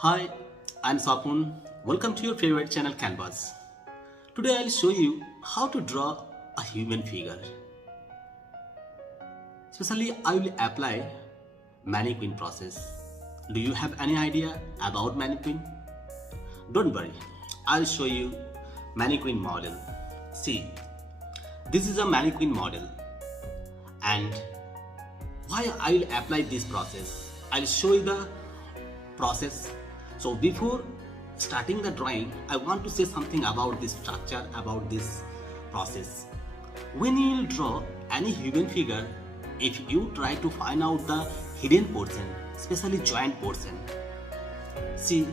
Hi, I'm Sapun. Welcome to your favorite channel CYANVAS. Today I'll show you how to draw a human figure. Especially I will apply mannequin process. Do you have any idea about mannequin? Don't worry, I'll show you mannequin model. See, this is a mannequin model and why I will apply this process. I'll show you the process. So before starting the drawing, I want to say something about this structure, about this process. When you will draw any human figure, if you try to find out the hidden portion, especially joint portion, see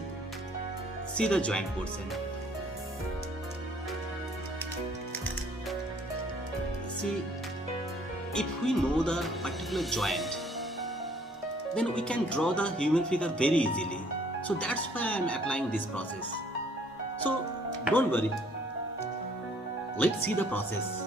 the joint portion. See, if we know the particular joint, then we can draw the human figure very easily. So that's why I am applying this process. So don't worry. Let's see the process.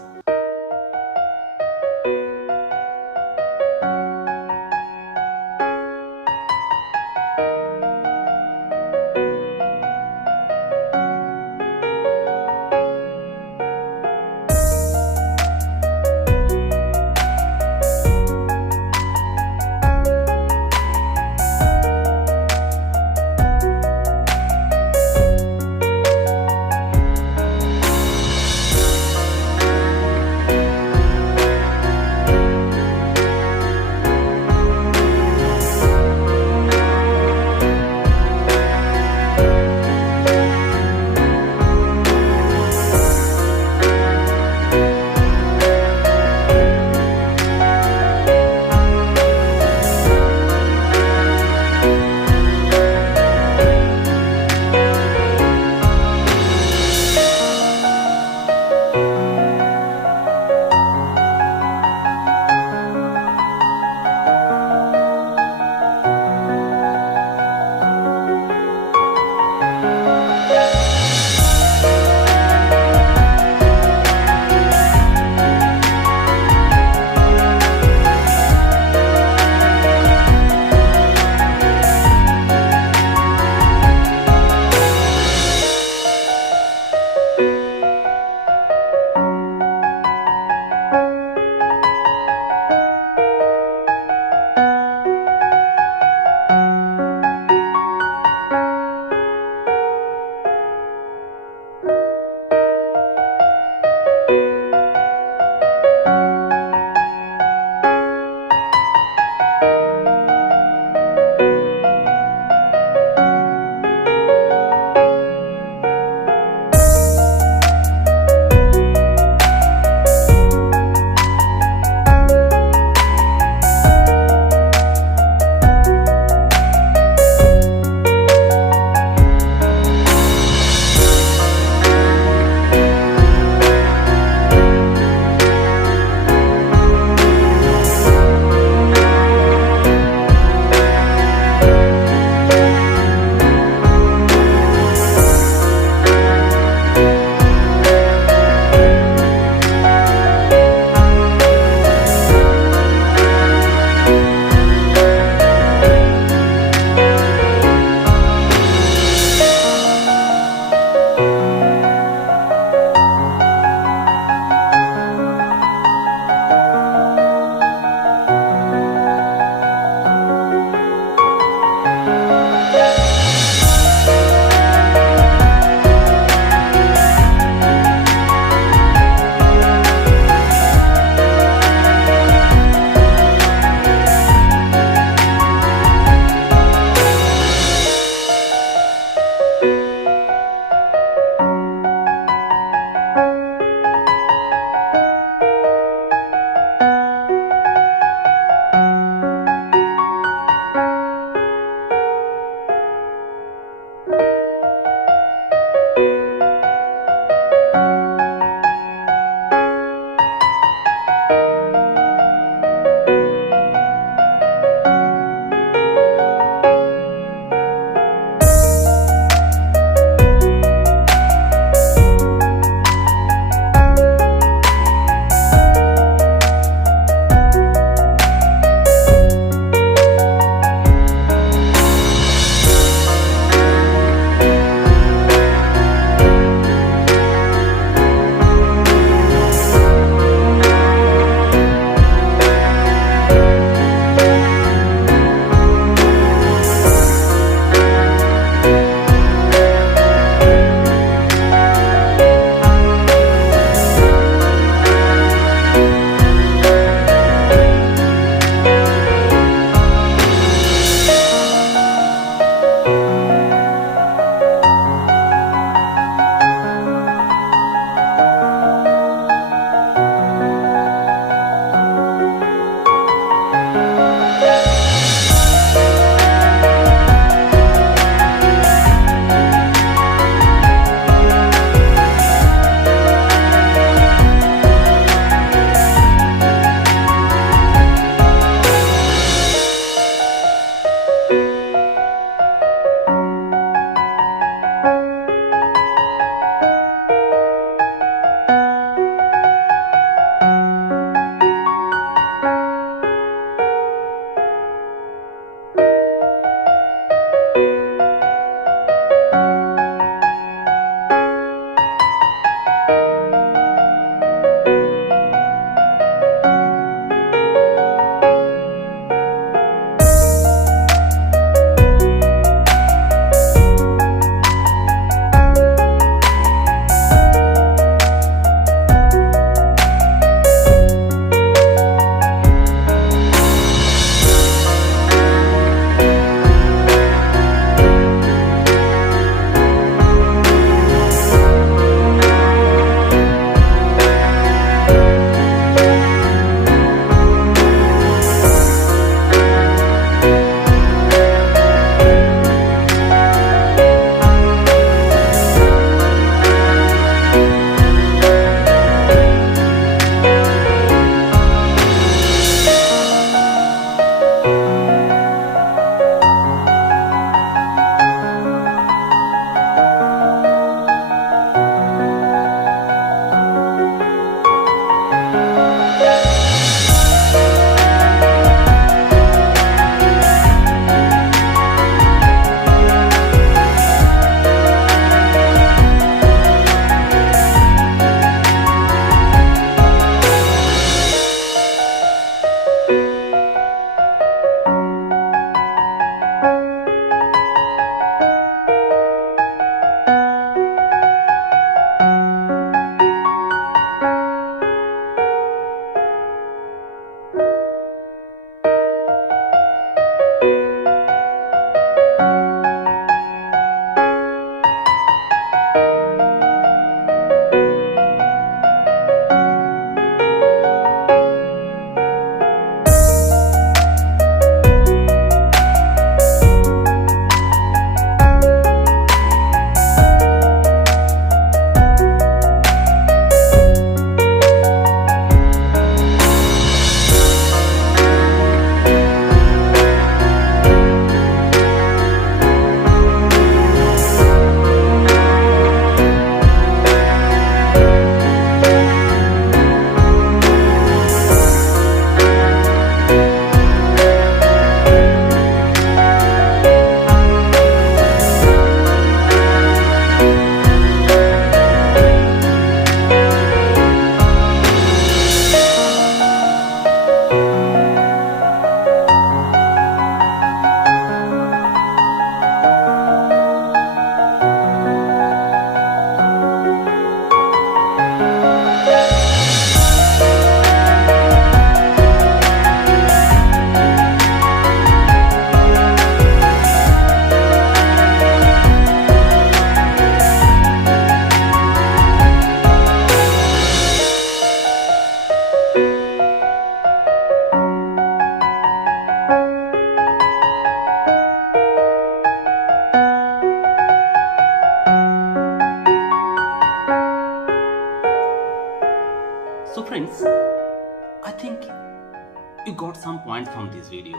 some point from this video.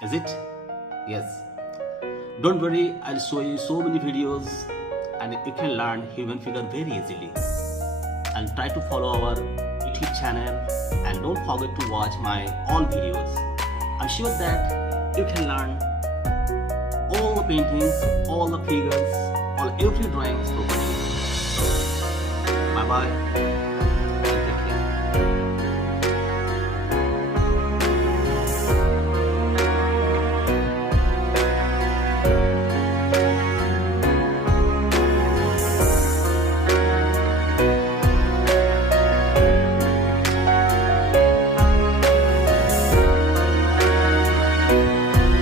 Is it? Yes. Don't worry, I'll show you so many videos and you can learn human figure very easily. And try to follow our YouTube channel and don't forget to watch my all videos. I'm sure that you can learn all the paintings, all the figures, all every drawings properly. Bye bye.